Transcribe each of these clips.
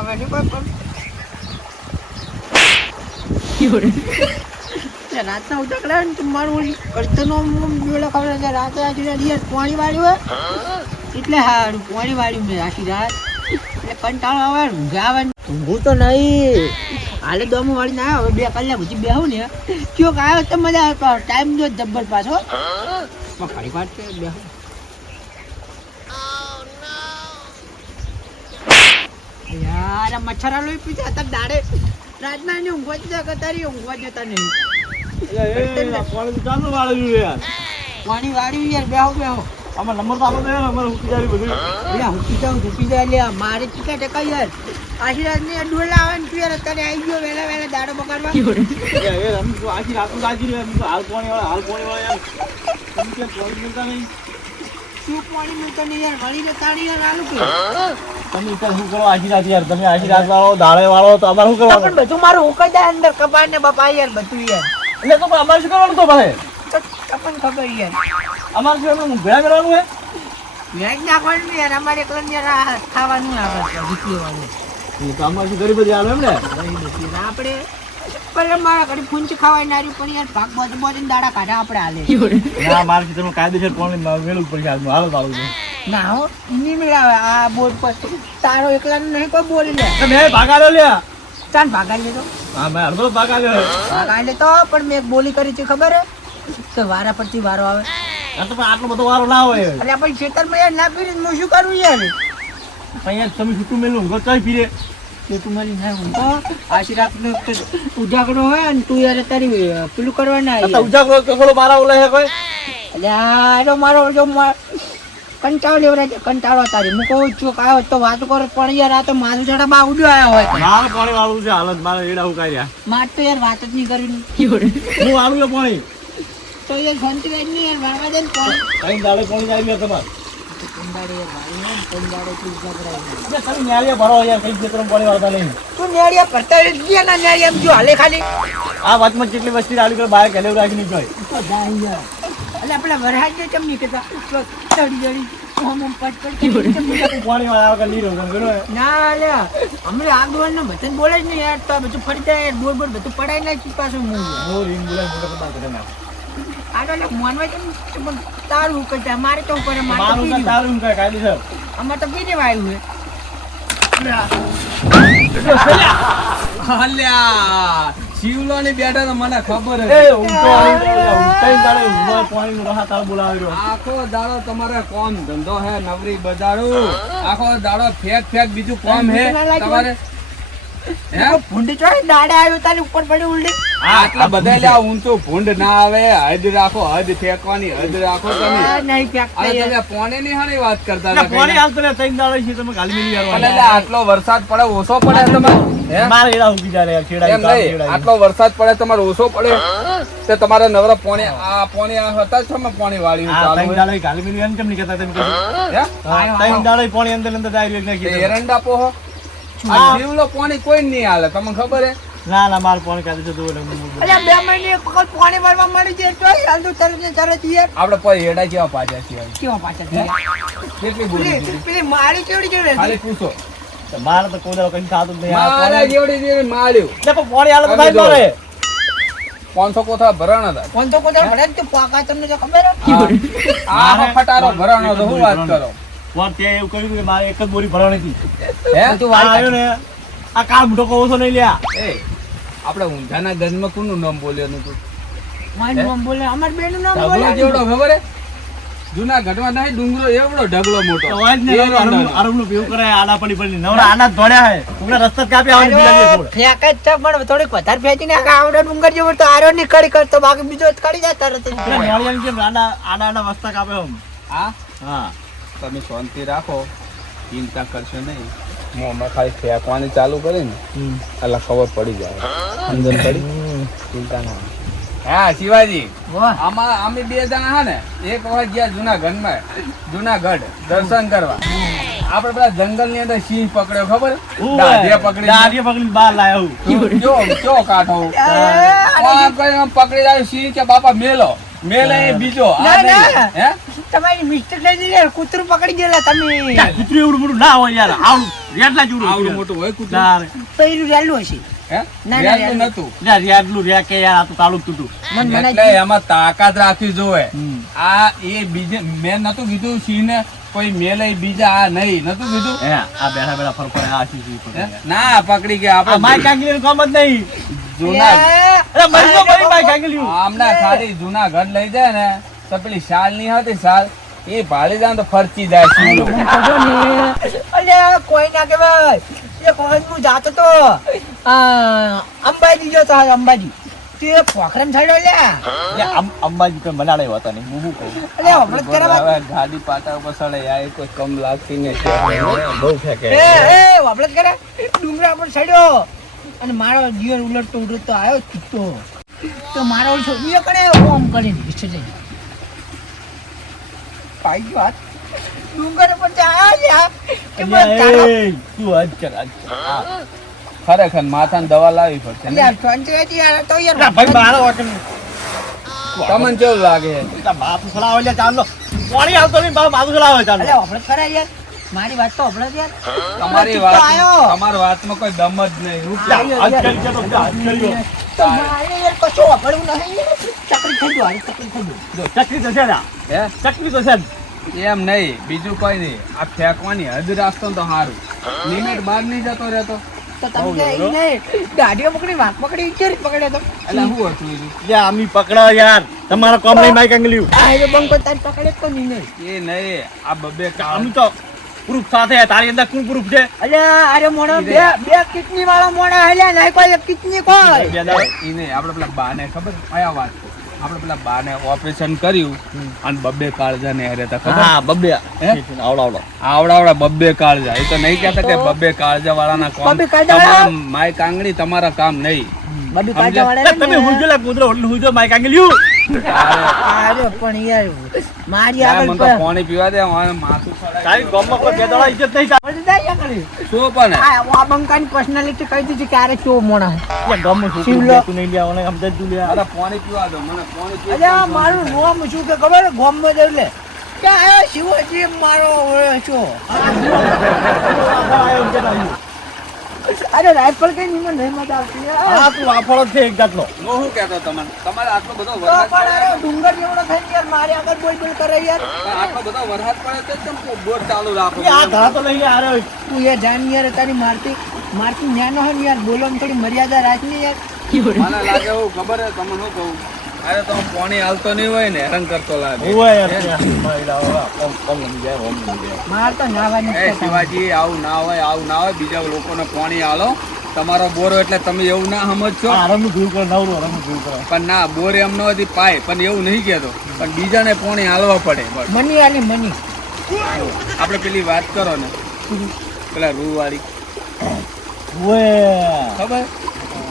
આવે ને કોઈ પણ રાતના ઉજાગરા ને તમારું કરતનો મેળો ખબર રાતે આખી રાત યાર પાણી વાળ્યું હોય એટલે સારું પાણી વાળ્યું મેં આખી રાત એટલે કંટાળો આવે ઊંઘ આવે ઊંઘું તો નહીં હાલે દમું વાળી ના હવે 2 કલાક સુધી બેહું ને કયો આવ્યો તો મજા આવે ટાઈમ જો જબ્બર પાછો ઘણી વાર છે બેહું યાર આ મચ્છરા લોહી પીતા હતા દાડે રાતના ને ઊંઘવા જતા કતારી ઊંઘવા જતા નહીં પાણી વાળ્યું યાર બેહો અમાર નંબર તો આપો દે અમાર હુકી જારી બધું હુકી જાય લે મારે ટીકા ટકા યાર આખી રાત ની ડોલા આવે ને તું યાર અત્યારે આવી ગયો વેલા દાડો બગાડવા યાર અમે તો આખી રાત લાગી રે હાલ પાણી વાળા યાર તમે કે પાણી મળતા નહીં શું પાણી મળતો નહીં યાર વળી ને તાણી યાર આલુ કે તમે તો શું કરો આખી રાત યાર તમે આખી રાત વાળો દાડે વાળો તો અમાર શું કરવાનું પણ બધું મારું ઉકળ જાય અંદર કબાટ ને બાપા યાર બધું યાર એટલે તો અમાર શું કરવાનું તો ભાઈ આપણને ખબર યાર અમાર શું અમે ભેળા કરવાનું હે વેજ નાખવાનું યાર અમારે એકલા યાર ખાવાનું આવે રૂપિયાવાનું એ તો અમાર શું ગરીબ જ આલો એમ ને આપણે પર મારા ઘરે ફૂંચ ખવાય નારી પણ યાર ભાગ બોજ દાડા કાઢા આપણે હાલે ના માર કે તમે કાયદેસર પાણી મેળવું પડશે હાલ હાલો ના હો ની મેળાવે આ બોર્ડ પર તારો એકલા નહીં કોઈ બોલી લે તમે ભાગાડો લે ચાલ ભાગાઈ લેતો હા મેં અડધો ભાગાડ્યો ભાગાઈ લેતો પણ મેં એક બોલી કરી છે ખબર હે તો વારા પરથી વારો આવે આ તો આટલો બધો વારો ના હોય એટલે આપણે ખેતરમાં યાર ના પીને હું શું કરું યાર અહીંયા તમે છૂટું મેલું ઊંઘો ચાઈ પીરે તે તું મારી ના ઊંઘો આશી રાતનો ઉજાગરો હોય ને તું યાર તારી પેલું કરવા ના આ ઉજાગરો કખોલો મારા ઓલે હે કોઈ એટલે આ મારો જો કંટાળો લેવરાય કંટાળો તારી હું કહું છું આવ્યો તો વાત કરો પણ યાર આ તો મારું જડા બા ઉડ્યો આવ્યો હોય મારે પાણી વાળું છે હાલત મારે એડા ઉકાઈ રહ્યા માર તો યાર વાત જ નહીં કરવી હું આવું પાણી તો યાર શાંતિ રહી નહીં યાર વાળવા દે ને પાણી કઈ દાડે પાણી જાય મેં તમારે કંટાળે યાર વાળી ને કંટાળે તું ઉજાગરાય તમે ન્યાલિયા ભરો યાર કઈ ખેતરમાં પાણી વાળતા નહીં તું નેડિયા કરતા ગયા ના નેડિયા એમ જો હાલે ખાલી આ વાતમાં કેટલી વસ્તી ડાલી કરે બહાર કેલેવ રાખી નહીં જોઈ એટલે આપણે વરહાજ જે ચમની કહેતા ચડી ઓમ પટ પાણી વાળા વગર નહીં રહું ગયો ના લ્યા હમણાં આ દોડ ને બતન બોલે જ નહીં યાર તો બધું ફરી જાય બોર બધું પડાઈ નાખી પાછું હું રીંગ બોલે મોટો બાત કરે ના આગળ મોનવા કેમ પણ તારું કહેતા મારે તો ઉપર મારું તો તારું કઈ કાયદેસર અમાર તો પીને વાયું હે અલ્યા શિવલો ની બેઠા તો મને ખબર એ ઊંટો ઉતાઈ દાડે ઉભો પાણી નો રहा તાર બોલાવી રહ્યો આખો દાડો તમારે કોમ ધંધો હે નવરી બજારું આખો દાડો ફેક બીજું કોમ હે તમારે હે ભૂંડી ચોય દાડે આવ્યો તારી ઉપર પડી ઉલડી આટલા બધા લ્યા ઊંચો ભૂંડ ના આવે હદ રાખો હદ ફેંકવાની હદ રાખો તમે નહીં ફેંકતા અરે તમે પોણે ની હારી વાત કરતા હતા પાણી હાલ તો તઈ દાડે છે તમે ગાલી મેલી યાર અલે આટલો વરસાદ પડે ઓછો પડે તમારે હે મારે એડા ઉગી જાય યાર છેડા એમ નહીં આટલો વરસાદ પડે તમારે ઓછો પડે તે તમારે નવરા પોણે આ હતા જ તમે પોણી વાળ્યું આ ચાલુ તઈ દાડે ગાલી મેલી એમ કેમ નહીં કહેતા તમે હે તઈ દાડે પાણી અંદર ડાયરેક્ટ નાખી દે એરંડા પોહો આ જીવલો પોણી કોઈ નહીં હાલે તમને ખબર હે ના ના માર પાણી કાઢે છે તો અલ્યા 2 મહિને એક વખત પાણી ભરવા મળી જાય તો હાલ તો તરત યાર આપણે કોઈ એડા કેવા પાછા છીએ કેવા પાછળ ગયા કેટલી બોલી પેલી મારી કેવડી જોડે ખાલી પૂછો મારે તો કોઈ દાડો કઈ થાતું જ નહીં મારા જેવડી જેવી માર્યું એટલે પાણી હાલ તો ભાઈ મારે 500 કોથા ભરાણ હતા કોણ તો કોદર ભરે તો પાકા તમને તો ખબર હે આ ફટારો ભરાણો તો હું વાત કરો પણ તે એવું કર્યું કે મારે એક જ બોરી ભરવાની હતી હે તું આવ્યો ને આ કાળ મોટો કહો છો નહીં લ્યા એ આપણે ઊંઝાના ગંજમાં કોનું નામ બોલ્યું તું મારું નામ બોલે અમાર બેનું નામ ઢગલો બોલે જેવડો ખબર હે જૂનાગઢમાં નહીં ડુંગરો એવડો ઢગલો મોટો આરમનું પીવું કરે આડા પડી પડી નવરા આડા ધોડ્યા હે તમને રસ્તા કાપ્યા આવે બીજા થોડે ફેંક જ છે પણ થોડીક વધારે ફેંચીને આવડે ડુંગર જેવો તો આરો ની કડી કરતો બાકી બીજો જ કડી જાય તરત જ નોળિયાની જેમ આડા વસ્તા કાપે હમ હા હા તમે શાંતિ રાખો ચિંતા કરશો નહીં મોંમાં ખાલી ફેંકવાની ચાલુ કરી ને એટલે ખબર પડી જાય અંદર પડી ચિંતા ના હા શિવાજી વાહ અમે 2 જણા હા ને એક વખત ગયા જૂનાગઢ દર્શન કરવા આપણે પેલા જંગલ ની અંદર સિંહ પકડ્યો ખબર દાઢીએ પકડી બહાર લાયો કયો કાઢો પકડી જાય સિંહ કે બાપા મેલે બીજો ના, ના. હે તમારી મિસ્ટેક થઈ ગઈ યાર, કૂતરું પકડી ગયેલા તમે. કૂતરું એવડું મોટું ના હોય યાર, આવડું રેટલા જેવડું આવડું મોટું હોય કૂતરું? ના રે. પહેરું રેલું હશે. હે? ના, રેલું ના, નતું. ના રેટલું રે કે યાર, આ તો તાળું તૂટું. મન એટલે બનાવી એમાં તાકાત રાખવી જોવે. હમ. આ એ બીજે મેં નતું કીધું સિંહને કોઈ મેલે બીજા આ નહીં નતું કીધું. હે, આ બેઠા બેઠા ફરકો આ શીશી હે? પર. ના પકડી ગયા આ માય આપણે કાંગલીનું કામ જ નહીં. જૂના અરે મરી ગયો મરી માય કાંગલીયું. આમના ખાલી જૂના ઘર લઈ જાય ને તો પેલી શાલ ની હતી શાલ એ ભાળી જાય ને તો ફરચી જાય શીલો. અલ્યા કોઈ ના કહેવાય. એ કોઈ હું જાતો તો અંબાજી ગયો તો અંબાજી તે પોખરણ છાડ્યો લ્યા. લે, અંબાજી કોઈ મનાડે હોતા નહીં, હું શું કહું? અલ્યા હમણાં જ કરવા હવે ગાડી પાટા ઉપર સડે આ કોઈ કમ લાગતી નહીં. બહુ ફેંકે. એ વાપડત કરે ડુંગરા પર ચડ્યો અને મારો જીવન ઉલટતો ઉલટતો આવ્યો ચૂકતો તો મારો છોકરીએ કરે ઓમ કરીને વિશે જઈ પાઈ ગયો હાથ ડુંગર પર આવ્યા કે એ, તું હજ કર, હજ કર. હા. ખરેખર માથાને દવા લાવવી પડશે ને? તો અરે ભાઈ મારો વચન. તમને કેવું લાગે? તારા બાપ સલાવે લે ચાલો. પાણી આવતો નહીં, બાપ માથું સલાવે ચાલો. અરે વાપડત કરે યાર મારી વાત તો વાપડત યાર તમારી ચૂકતો વાત આવ્યો. તમારી વાતમાં કોઈ દમ જ નહીં. હું લે, ક્યાં? હજ કરી છે તો હજ કર્યો. તો મારે યાર કશું વાપરવું નહીં ચકરી થઈ ગયો હારી ચકરી થઈ ગયો જો, ચકરી તો છે ને આ. હે? ચકરી તો છે જ. એમ નહીં બીજું કોઈ નહીં. આ ફેંકવાની હદ રાખતો ને તો સારું. લિમિટ બહાર નહીં જતો રહેતો. તો તમે કે ઈ નહીં ગાડીઓ પકડી વાત પકડી કેરી પકડ્યો તો એટલે શું હતું એ? લે, આમી પકડો યાર. તમારો કોમ નહીં માય કાંગલીયું. આ એ બંકો તાર પકડે તો નહીં એ નહીં આ બબે કામ આમી તો પ્રૂફ સાથે તારી અંદર કોણ પ્રૂફ છે? અલ્યા અરે મોણો બે કિડની વાળો મોણો હલ્યા નહીં કોઈ એક કિડની કોઈ બે દાડા. ઈ નહીં આપણે પેલા બાને ખબર કયા વાત છે? આપણે પેલા બાને ઓપરેશન કર્યું અને બબ્બે કાળજા ને રહેતા ખબર? હા, બબ્બે. હે? આવડો. આવડા બબ્બે કાળજા. એ તો નહીં કહેતા કે બબ્બે કાળજા વાળાના કામ બબ્બે કાળજાવાળા? તમારા માય કાંગડી તમારા કામ નહીં. બબી સમજ્યા? કાઢા લે, વાળા તમે હુંજો લે, કૂતરો ઓટલું હુંજો માય કાંગલીયું. અરે પણ યાર મારી યાર, આગળ મને તો પાણી પીવા દે મને માથું તારી ફરાય. ગામમાં કોઈ બે દાડા ઇજ્જત નહીં થાય. પણ જાય કરી શું પણ આ બંકાની પર્સનાલિટી કહી દીધી કે આરે ચો મોણા લે, ગામમાં છોકરી શિવલો. લેતું નહીં લે, ઓને સમજાય તું લે. અરે પાણી પીવા દો મને પાણી પીવા અલ્યા દો. મારું નામ શું કે ખબર ગોમમાં જઈ લે કે આયો શિવજી મારો ઓળે છો આયો ઇજ્જત આવ્યું. અરે રાઇફલ કઈ નિમન નહીં મજા આવતી યાર. આ તું વાફળો જ છે એક જાતનો. હું શું કહેતો તમને? તમારે આટલો બધો તો વરસાદ પણ પડે? અરે ડુંગર જેવડો થઈ યાર મારી આગળ બોલ બોલ કરે યાર આટલો બધો વરસાદ પડે તો કેમ કોઈ બોર ચાલુ રાખો? એ આ ધડા તો લઈ લે, આ રહ્યો. તું યાર જાન યાર તારી મારતી ન્યાનો હે ને યાર બોલવામાં થોડી મર્યાદા રાખની યાર મને લાગે એવું ખબર હે તમને શું કહું? અરે તો પાણી હાલતો નહીં હોય ને હેરાન કરતો લાગે. હોવે યાર. મહિલા હોવે, કોમ લમી જાય, ઓમ લમી જાય. માર તો નાવાની એ શિવાજી આવું ના હોય બીજા લોકોને પાણી હાલો. તમારો બોર એટલે તમે એવું ના સમજશો. આ આરામનું દૂર કરો, નવરું આરામનું દૂર કરો. પણ ના બોર એમ ન હતી પાય પણ એવું નહીં કહેતો પણ બીજાને પાણી હાલવા પડે. બસ મની આલી મની આપણે પેલી વાત કરો ને પેલા રૂ વાળી હોવે. ખબર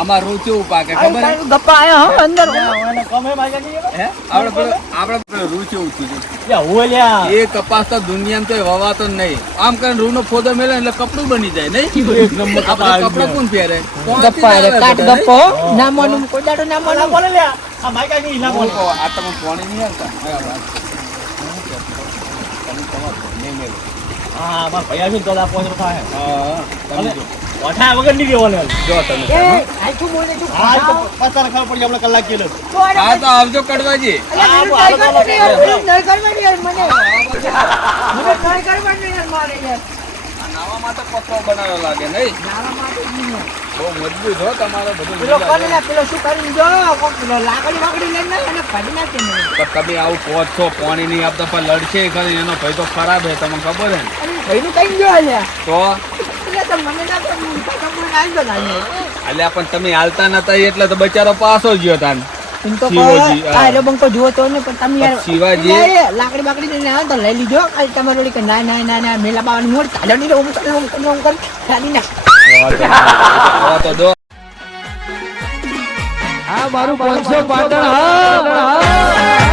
આમાં રૂ કેવું પાકે ખબર હે? ગપ્પા આયા હો અંદર ઓને કોમે માય કાંગલી. હે આપણે પેલું રૂ કેવું થયું લે, હોવે લ્યા. એ કપાસ તો દુનિયામાં તો વવાતો જ નહીં. આમ કરીને રૂ નો ફોદો મેલે એટલે કપડું બની જાય નહીં. એક નંબર કપા આપણે આવી કપડા ગયા. કોણ પહેરે? ગપ્પા અરે કાટ ગપ્પો હા. ના મોનું કોઈ દાડો ના બોલે, મોનું બોલે લ્યા. આ માય કાંગલી ના બોલે. આ તમે પાણી નહીં આવતા હા, મારા ભૈયા છે ને તો આ પોંચરો થાય. તમે અને જો. ઓઠા વગર નહીં રહેવાનું. જો તમે એ આખું બોલે તું હા, તો પચાસ ખબર પડી આપણે કલાક કેલો. હા તો આવજો કડવાજી. અલ્યા મને હાલો, ટ્રાય કરવાની યાર, હાલો. મને ટ્રાય કરવાની યાર, મને ટ્રાય કરવાની યાર મારે યાર. આ નાવા માટે પકવો બનાવ્યો લાગે નહીં. નાવા માટે નહીં યાર. બહુ મજબૂત હો તમારો બધું. પેલો કોને લા, પેલો શું કરીને જો કોક પેલો લાકડી વાકડી લઈને આવે અને ફાડી નાખે મને. પણ તમે આવું પહોંચ છો પાણી નહીં આપતા પણ લડશે ખરી એનો ભય તો ખરાબ હે તમને ખબર હે ને? અરે ભાઈનું કઈ ગયો અલ્યા. તો એટલે તો મને ના તો મને આવી ગયો લાગે. અલ્યા પણ તમે હાલતા નતા એટલે તો બચારો પાછો ગયો તાન. એમ તો શિવાજી, હા. આ રે બંકો જુઓ તો ને પણ તમે યાર શિવાજી. એટલે એ લાકડી બાકડી લઈને આવે તો લઈ લીધો કાલ તમારે ઓલી કે ના ના ના ના મેલા બાવાની મોડ ચાલો નહીં હું કર ખાલી ના હવે તો દો આ મારું 500 પાટણ હા